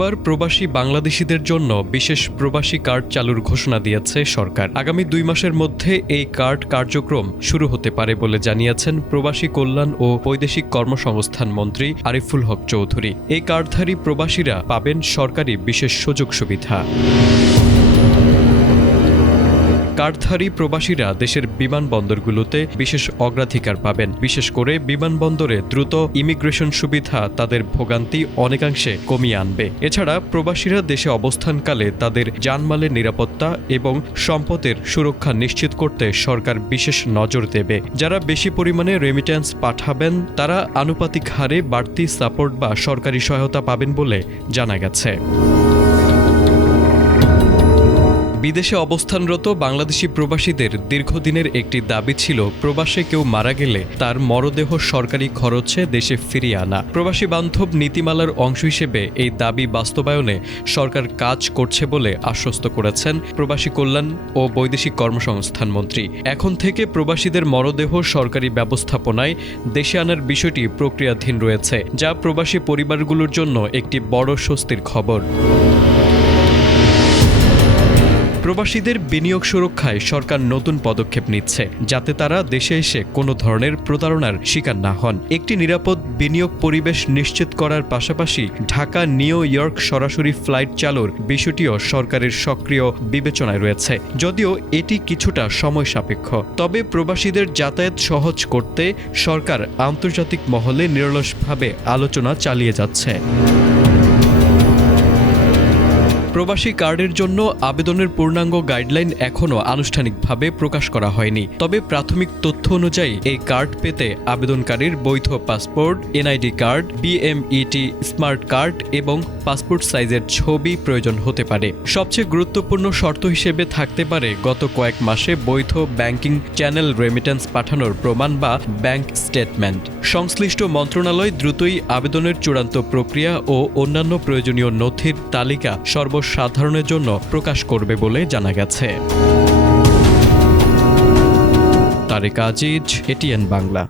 এবার প্রবাসী বাংলাদেশিদের জন্য বিশেষ প্রবাসী কার্ড চালুর ঘোষণা দিয়েছে সরকার। আগামী 2 মাসের মধ্যে এই কার্ড কার্যক্রম শুরু হতে পারে বলে জানিয়েছেন প্রবাসী কল্যাণ ও বৈদেশিক কর্মসংস্থান মন্ত্রী আরিফুল হক চৌধুরী। এই কার্ডধারী প্রবাসীরা পাবেন সরকারি বিশেষ সুযোগ সুবিধা। কার্ডধারী প্রবাসীরা দেশের বিমানবন্দরগুলোতে বিশেষ অগ্রাধিকার পাবেন। বিশেষ করে বিমানবন্দরে দ্রুত ইমিগ্রেশন সুবিধা তাদের ভোগান্তি অনেকাংশে কমিয়ে আনবে। এছাড়া প্রবাসীরা দেশে অবস্থানকালে তাদের জানমালের নিরাপত্তা এবং সম্পদের সুরক্ষা নিশ্চিত করতে সরকার বিশেষ নজর দেবে। যারা বেশি পরিমাণে রেমিট্যান্স পাঠাবেন তারা আনুপাতিক হারে বাড়তি সাপোর্ট বা সরকারি সহায়তা পাবেন বলে জানা গেছে। বিদেশে অবস্থানরত বাংলাদেশি প্রবাসীদের দীর্ঘদিনের একটি দাবি ছিল প্রবাসে কেউ মারা গেলে তার মরদেহ সরকারি খরচে দেশে ফিরিয়ে আনা। প্রবাসী বান্ধব নীতিমালার অংশ হিসেবে এই দাবি বাস্তবায়নে সরকার কাজ করছে বলে আশ্বস্ত করেছেন প্রবাসী কল্যাণ ও বৈদেশিক কর্মসংস্থান মন্ত্রী। এখন থেকে প্রবাসীদের মরদেহ সরকারি ব্যবস্থাপনায় দেশে আনার বিষয়টি প্রক্রিয়াধীন রয়েছে, যা প্রবাসী পরিবারগুলোর জন্য একটি বড় স্বস্তির খবর। প্রবাসীদের বিনিয়োগ সুরক্ষায় সরকার নতুন পদক্ষেপ নিচ্ছে, যাতে তারা দেশে এসে কোনো ধরনের প্রতারণার শিকার না হন। একটি নিরাপদ বিনিয়োগ পরিবেশ নিশ্চিত করার পাশাপাশি ঢাকা নিউ ইয়র্ক সরাসরি ফ্লাইট চালুর বিষয়টিও সরকারের সক্রিয় বিবেচনায় রয়েছে। যদিও এটি কিছুটা সময় সাপেক্ষ, তবে প্রবাসীদের যাতায়াত সহজ করতে সরকার আন্তর্জাতিক মহলে নিরলসভাবে আলোচনা চালিয়ে যাচ্ছে। প্রবাসী কার্ডের জন্য আবেদনের পূর্ণাঙ্গ গাইডলাইন এখনও আনুষ্ঠানিকভাবে প্রকাশ করা হয়নি। তবে প্রাথমিক তথ্য অনুযায়ী এই কার্ড পেতে আবেদনকারীর বৈধ passport, NID card, BMET smart card এবং পাসপোর্ট সাইজের ছবি প্রয়োজন হতে পারে। সবচেয়ে গুরুত্বপূর্ণ শর্ত হিসেবে থাকতে পারে গত কয়েক মাসে বৈধ ব্যাংকিং চ্যানেল রেমিট্যান্স পাঠানোর প্রমাণ বা ব্যাংক স্টেটমেন্ট। সংশ্লিষ্ট মন্ত্রণালয় দ্রুতই আবেদনের চূড়ান্ত প্রক্রিয়া ও অন্যান্য প্রয়োজনীয় নথির তালিকা সর্বসাধারণের জন্য প্রকাশ করবে বলে জানা গেছে। তারেক আজিজ, এটিএন বাংলা।